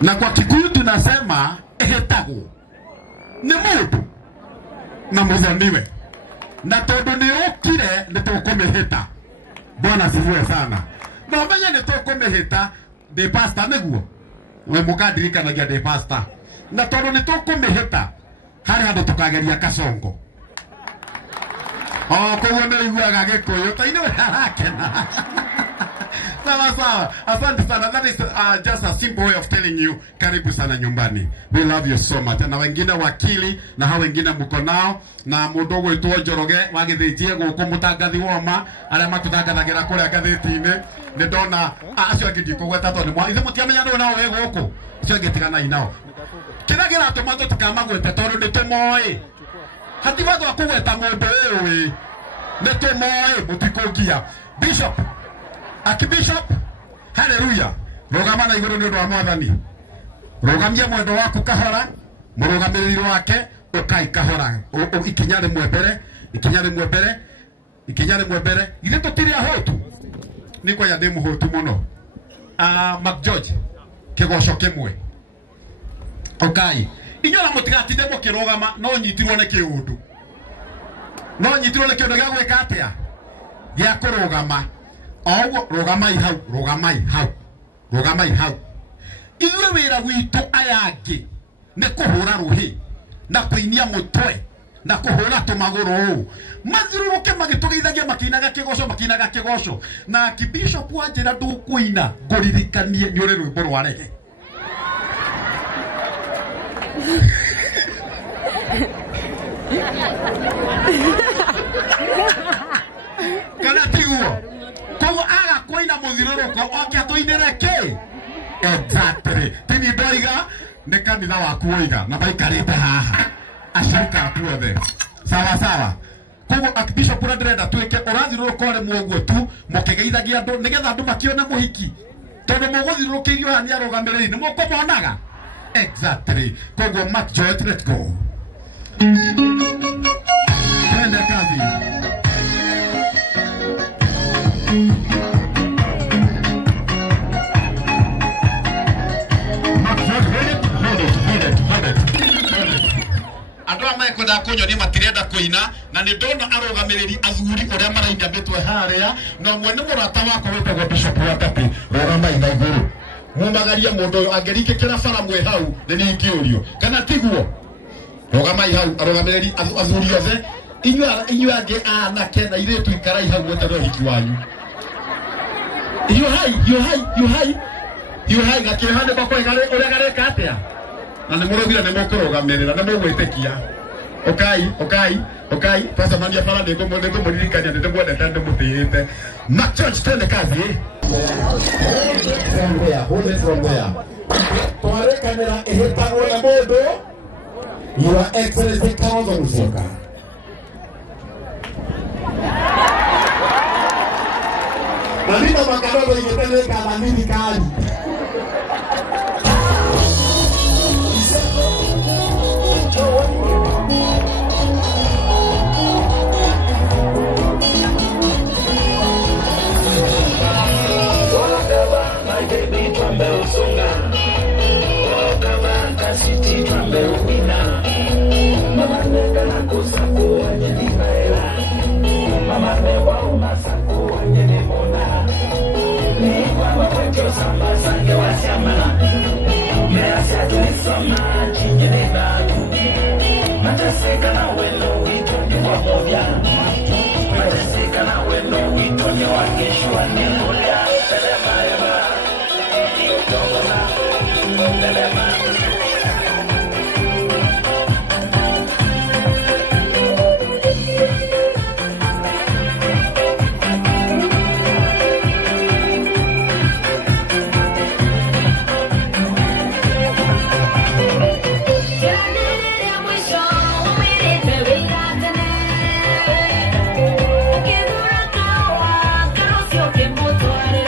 Na kwa Kikuyu tunasema ehetago ni mundu na muthoniwe, na tondu ni ukire ni tukumihita. Bwana asifiwe sana. Na menye ni tukumihita de pastor niguo we mukadirikanagia de pastor, na tondu ni tukumihita hari handu tukageria kasongo. Koguo nĩ iguaga Gĩkũyũ ta ine harakena. Sawa sawa. Asante sana. That is just a simple way of telling you karibu sana nyumbani. We love you so much. Na wengine wakili na hao wengine mko nao na mudogo itwo Njoroge wagithĩtie gũkũ mũtangathi woma arĩa matũtangathagira kũrĩa gathĩti-inĩ. Nĩ ndona acio angĩ ndikũgweta tondũ mwa ithe mũtiamenya nũ nao we gũkũ. Acio angĩ tigana inao. Kĩrĩa kĩratũma tũtikamagwete tondũ nĩ tũmoĩ. Hatiba kwa kugweta mũndũ ũyũ nĩ tũmoĩ mũtikũngia. Bishop Archbishop, hallelujah. Rogama na igũrũ nĩ ũndũ wa Mwathani. Rogamia mwendo waku kahora, mũrũgamĩrĩri wake ũkai kahora. Ikinya rĩmwe mbere, ikinya rĩmwe mbere, ikinya rĩmwe mbere. Ithe tũtirĩ ahotu. Nĩ kwa ndĩ mũhotu mũno. Mark George kĩgoco kĩmwe. Okay. Inyora mũtigatinde mũkĩrũgama no nyitirwo nĩ kĩũndũ. No nyitirwo nĩ kĩũndũ gĩa gwĩka atĩa? Gĩa kũrũgama. Oguo rũgamai hau, rũgamai hau. Rũgamai hau. Ithuĩ wĩra witũ aya angĩ nĩ kũhũra rũhĩ na kũinia mũtwe na kũhũra tũmagũrũ. Mathiũrũrũke magĩtũgeithagia makĩinaga kĩgoco. Na Archbishop wanjĩra ndũkũina ngũririkanie nĩ ũrĩ rwĩmbo rwa rehe. Kana tiguo koguo aga koina muthiruruko oke atuinire ki exactly tini ndoiga ne kanitha waku oiga na baikarite haha ashirika atuothe sawa sawa. Koguo Archbishop pura ndĩrenda twĩke ũrathiruruka ũrĩ mũguo tu mũkĩgeithagia andũ nĩgetha andũ makione mũhiki tondũ mũgũthiũrũkĩirio haha nĩ arũgamĩrĩri nĩ mũkũmonaga. Exactly. Kogo Mark George, let's go. Twende kazi. Mark George, hold it. Andũ amakwenda kunyo ni matirenda kuina na ni ndona arũgamĩrĩri athuri ũrĩa marainamĩtwe harĩa na ũmwe nĩ mũrata wakwa wĩtagwo Bishop Wakati rũgamai na igũrũ. Mumagaria mũndũ ũyũ angĩrikĩkĩra bara mwe hau nĩ ingĩũrio kana tiguo. Rũgamai hau arũgamĩrĩri athuri othe inyuĩ angĩ anake na irĩtu ikarai hau mweterere ũhiki wanyu. You hai gakĩhande bakwe ũrĩa gareka atĩa na nĩ mũrũgire nĩ mũkũrũgamĩrĩra nĩ mũgwĩtĩkia. Okay. Pasa mania para nĩ ngũmũririkania nĩ ndĩmwendete ndĩmũtĩĩte. Mark George twende kazi. Hold it from there. Tware kamera ehetagwo na mũndũ. Your Excellency Kalonzo Musyoka. Na nina makanoro igĩteneka na thirikari. Que dura toda, que no se o que motor.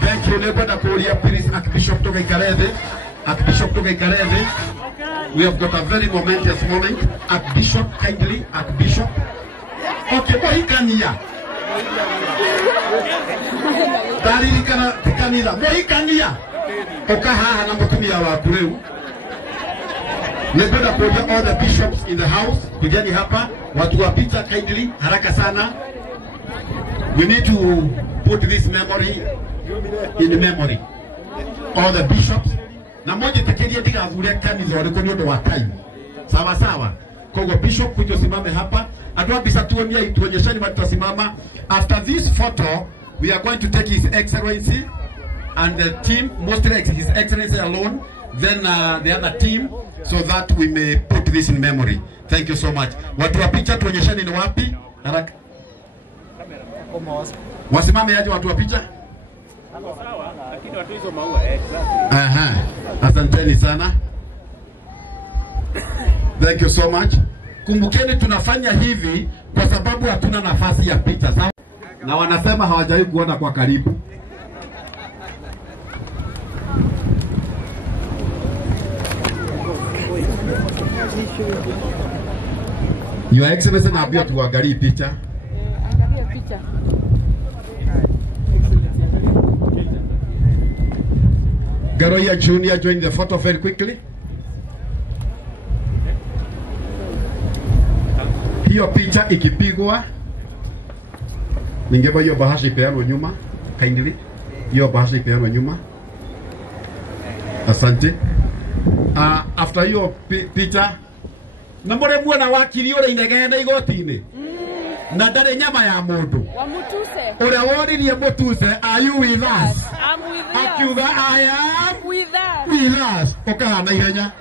Thank you. Nebada Korea, please, Archbishop Toga Ikarede. Archbishop Toga Ikarede. We have got a very momentous morning. Archbishop, kindly, Archbishop. Okay, what he can hear? Dari kana kanila. What he can hear? Okaha na mtumia wa kureu. Nebada Korea, all the bishops in the house. Kujani hapa. Watu wa picha, kindly, haraka sana. We need to put this memory in memory. All the bishops. Na moja tekeria diga azure kanisa wale kwa nyodo wa time. Sawa sawa. Kogo bishop kujo simame hapa. Adwa bisa tuonia ituonyeshani watasimama. After this photo, we are going to take His Excellency and the team, mostly His Excellency alone, then the other team, so that we may put this in memory. Thank you so much. Watu wa picha tuonyeshani ni wapi? Haraka. Wasimame aje watu wa picha? Sawa, lakini watu hizo maua Aha. Asanteni sana. Thank you so much. Kumbukeni tunafanya hivi kwa sababu hatuna nafasi ya picha, sawa? Na wanasema hawajawahi kuona kwa karibu. Your Excellency, naambia tuangalie picha. Angalia picha. Garoya Junior, join the photo very quickly. Hiyo picha ikipigwa, ningeba hiyo bahasha ipeanwe nyuma, kindly. Hiyo bahasha ipeanwe nyuma. Asante. After hiyo picha, na mbore mwana wakiri ule inegenda igoti-ini. Na ndare nyama ya mundu. Wamutuse. Ule woririe mutuse, are you with us? I'm with you. Akiuga I am With us. with us. Okahana ihenya.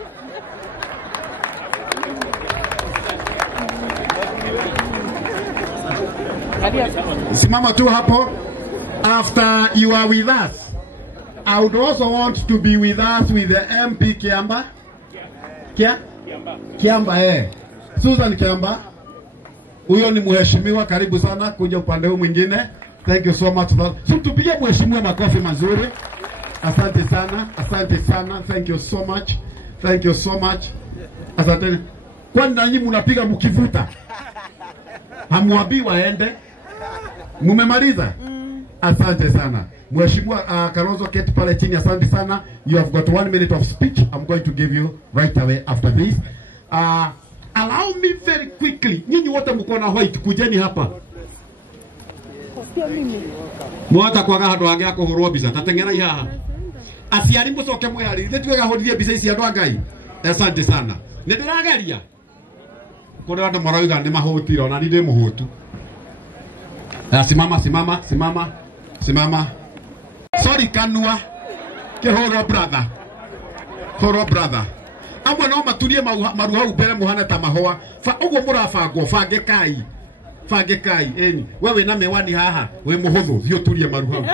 Simama tu hapo. After you are with us, I would also want to be with us with the MP Kiamba. Kiamba Susan Kiamba. Huyo ni mheshimiwa, karibu sana kuja upande huu mwingine. Thank you so much. So tupige mheshimiwa makofi mazuri. Asante sana, asante sana. Thank you so much. Thank you so much. Asante. Kwani nanyi mnapiga mkivuta? Hamwambii waende? Mumemaliza? Asante sana. Mheshimiwa Kalonzo keti pale chini, asante sana. You have got 1 minute of speech. I'm going to give you right away after this. Allow me very quickly. Nyinyi wote mko na white, kujeni hapa. Mwata kwa gaha ndo yako hurwo biza. Tatengera ihaha. Asiari mucoke mwihari. Nitwega hodithie biza ici andu Ngai. Asante sana. Nindirageria. Kuna watu marauga ni mahutiro na ndi muhutu. Simama. Sorry kanua. Kihoro brother. Horo brother. Amwe no maturie maru hau mbere muhana ta mahwa. Fa uguo murabangwo fange kai eni. Wewe na mewani haha we muhuthu thio turie maru hau.